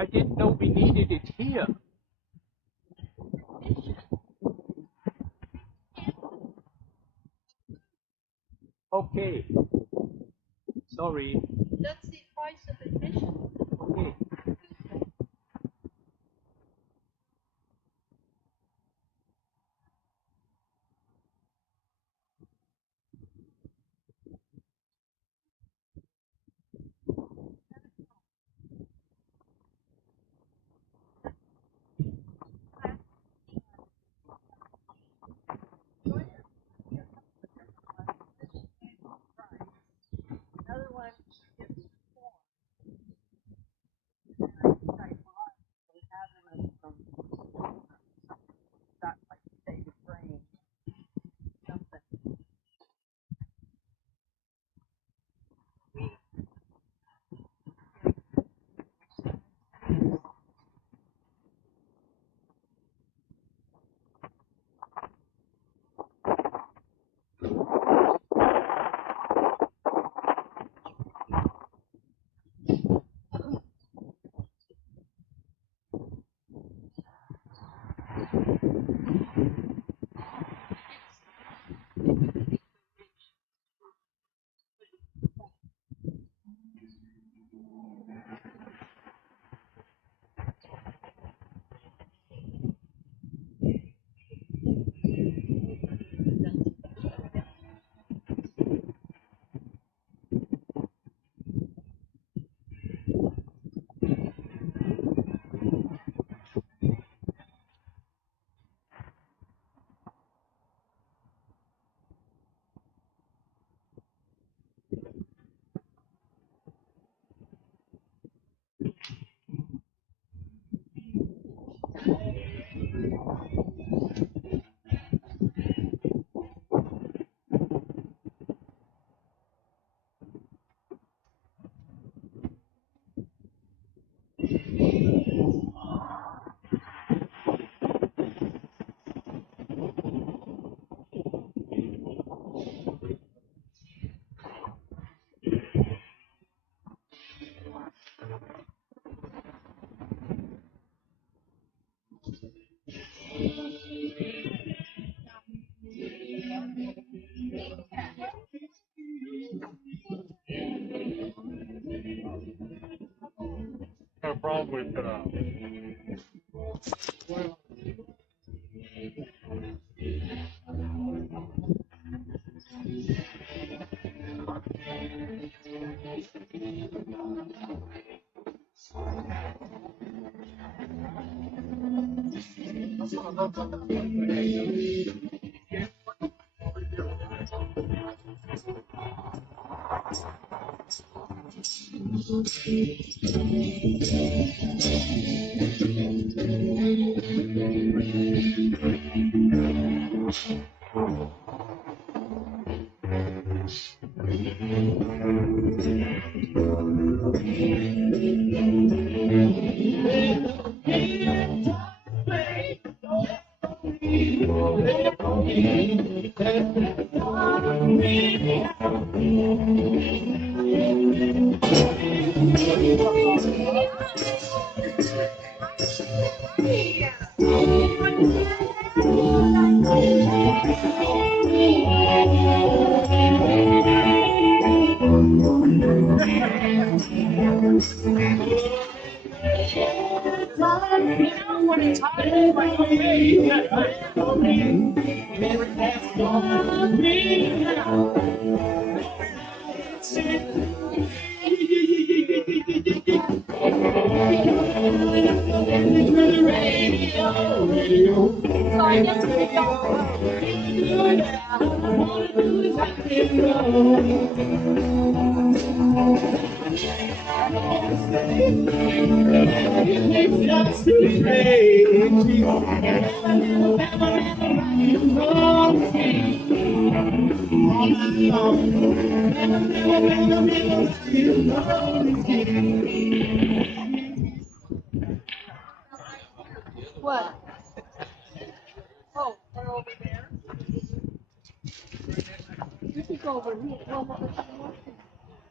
I didn't know we needed it here. Okay. Sorry. That's the price of admission. Okay. Another one gets four. Got like state of brain, something. No problem with well, So I guess we What? Oh, they're over there. You can go over here. Well,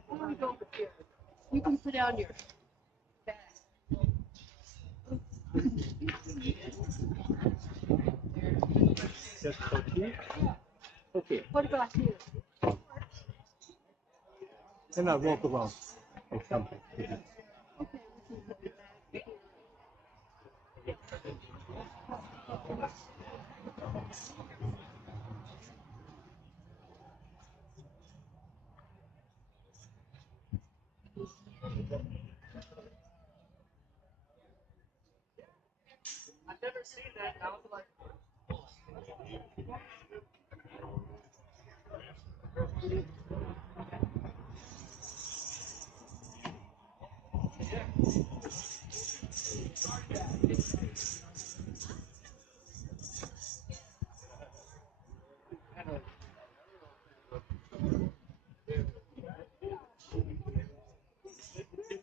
why don't we go over here? You can put down your bag. Just tortilla? Okay. What about you? Then I walk around or something. I've never seen that. I was like,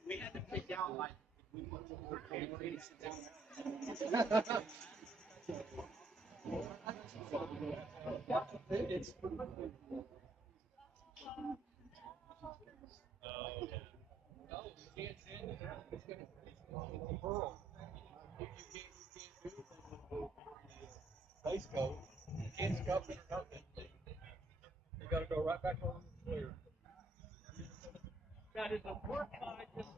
we had to pick out like we put ingredients in It's base coat. You can't scuff it or nothing. You got to go right back on the clear. Now, did the pork pie just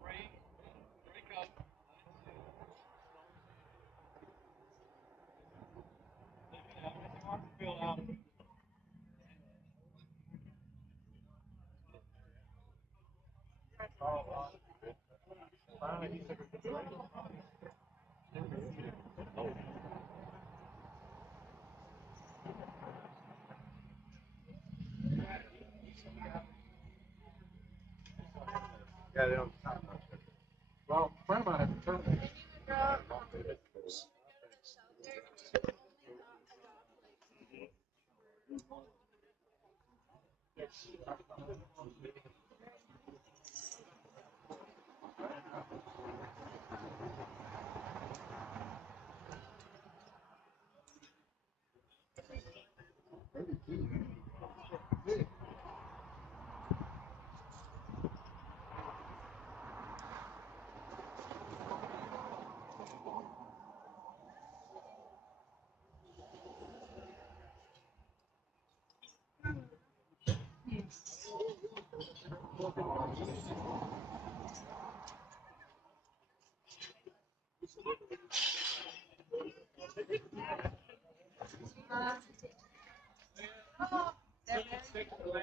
break up? Fill out. Finally, he took a good Yeah, they don't sound much. Well, friend of mine has a turn.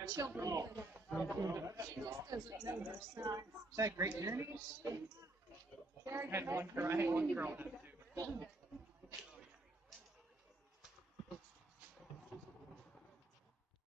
Children. She just doesn't know her size. Is that Great Pyrenees? I had one girl that too.